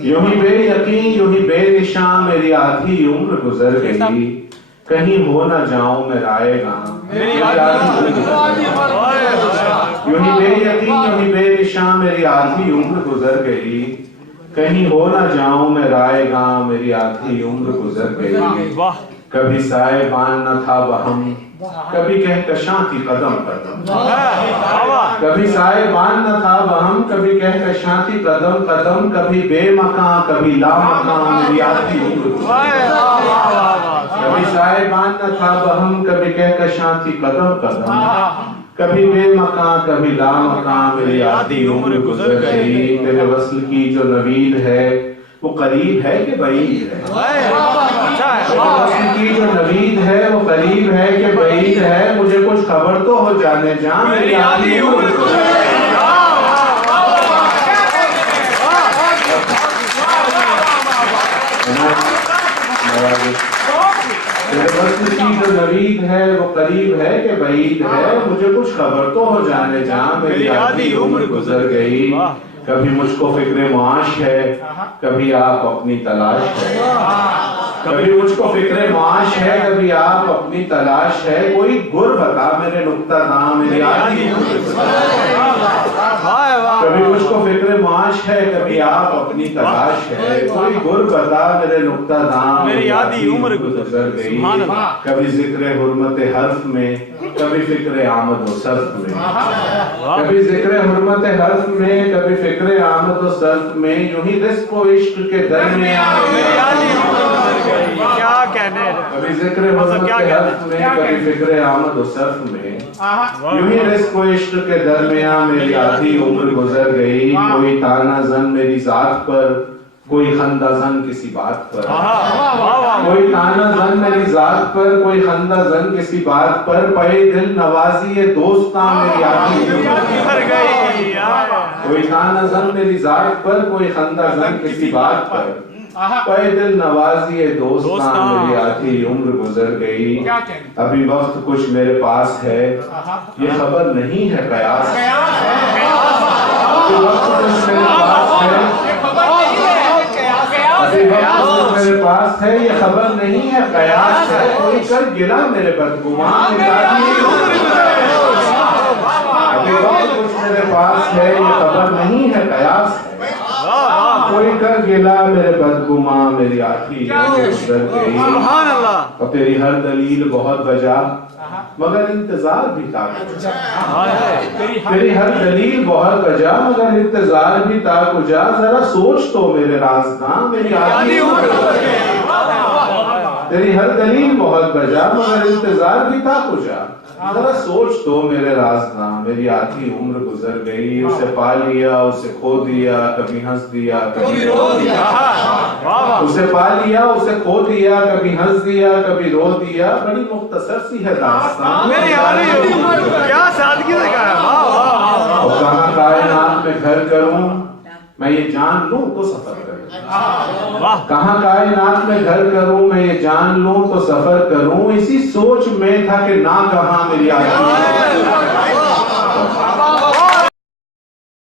यूं ही बेयकीन यूं ही बेनिशां मेरी आधी उम्र गुजर गई, कहीं हो न जाऊं मैं रायगा यूं ही बेयकीन यूं ही बेनिशां मेरी आधी उम्र गुजर गई, कहीं हो न जाऊं मैं रायगा मेरी आधी उम्र गुजर गई। कभी साहिबान न था वहम, कभी कहकशां थी कदम कदम, कभी साहिबान न था वहम, कभी कहकशां थी कदम कदम, कभी बेमकां कभी लामकां मेरी आधी उम्र गुजर गई। कभी साहिबान न था वहम, कभी कहकशां थी कदम कदम, कभी बेमकां कभी लामकां मेरी आधी उम्र गुजर गई। तेरे वस्ल की जो नवीद है वो करीब है कि बईद है, की जो नवीद है वो करीब है कि बईद है, मुझे कुछ खबर तो हो जाने जा मेरी आधी उम्र गुजर गई। की जो नवीद है वो करीब है कि बईद है, मुझे कुछ खबर तो हो जाने जा मेरी आधी उम्र गुजर गई। कभी मुझको फिक्र मुआश है, कभी आप अपनी तलाश है, कभी मुझको फिक्र मुआश है, कभी आप अपनी तलाश है, कोई गुर बता मेरे नुक्ता दाम मेरी आधी उम्र गुजर गई। कभी मुझको फिक्र मुआश है, कभी आप अपनी तलाश है, कोई गुर बता मेरे नुक्ता दाम मेरी आधी उम्र गुजर गई। कभी जिक्र हुर्मत हर्फ में, कभी फिक्र आमद व सर्फ में, कभी जिक्र हुर्मत हर्फ में, कभी फिक्र आमद व सर्फ में, यूं ही रिस्क व इश्क के दरमियान क्या कहने, कभी जिक्र हुर्मत हर्फ में, कभी फिक्र आमद व सर्फ में, यूं ही रिस्क व इश्क के दरमियान मेरी आधी उम्र गुजर गई। कोई ताना जन मेरी जात पर, कोई खंदा जन किसी बात पर, कोई ताना जन मेरी जात पर, कोई खंदा जन किसी बात पर, पे दिल नवाजी ये दोस्तां मेरी आधी उम्र गुजर गई। कोई ताना जन मेरी जात पर, कोई खंदा जन किसी बात पर, पे दिल नवाजी ये दोस्तां मेरी आधी उम्र गुजर गई। अभी वक्त कुछ मेरे पास है, ये खबर नहीं है कयास, अभी वक्त कुछ मेरे पास है, मेरे पास है, ये खबर नहीं है कयास है, कोई कर गिला मेरे बदगुमान मेरी आधी उम्र गुजर गई। अभी वक्त कुछ मेरे पास है, ये खबर नहीं है कयास है, कोई कर गिला मेरे बदगुमां मेरी आधी उम्र गुजर गई। और तेरी हर दलील बहुत वजह मगर इंतजार भी ताकुजा, तेरी हर दलील बहुत वजह मगर इंतजार भी ताकुजा, जरा सोच तो मेरे राज़दां मेरी आधी उम्र गुजर गई। तेरी हर दलील बहुत वजह मगर इंतजार भी ताकुजा, जरा सोच तो मेरे राज़दां मेरी आधी उम्र गुजर गई। उसे पा लिया उसे खो दिया, कभी हंस दिया कभी रो दिया, उसे पा लिया उसे खो दिया, कभी हंस दिया कभी रो दिया, बड़ी मुख्तसर सी है दास्तां मेरी आधी उम्र, क्या सादगी से कहा। कहाँ कायनात में घर करूं मैं ये जान लूं तो सफर करूं, कहाँ कायनात में घर करूं मैं ये जान लूं तो सफर करूं, इसी सोच में था कि ना कहाँ मेरी आधी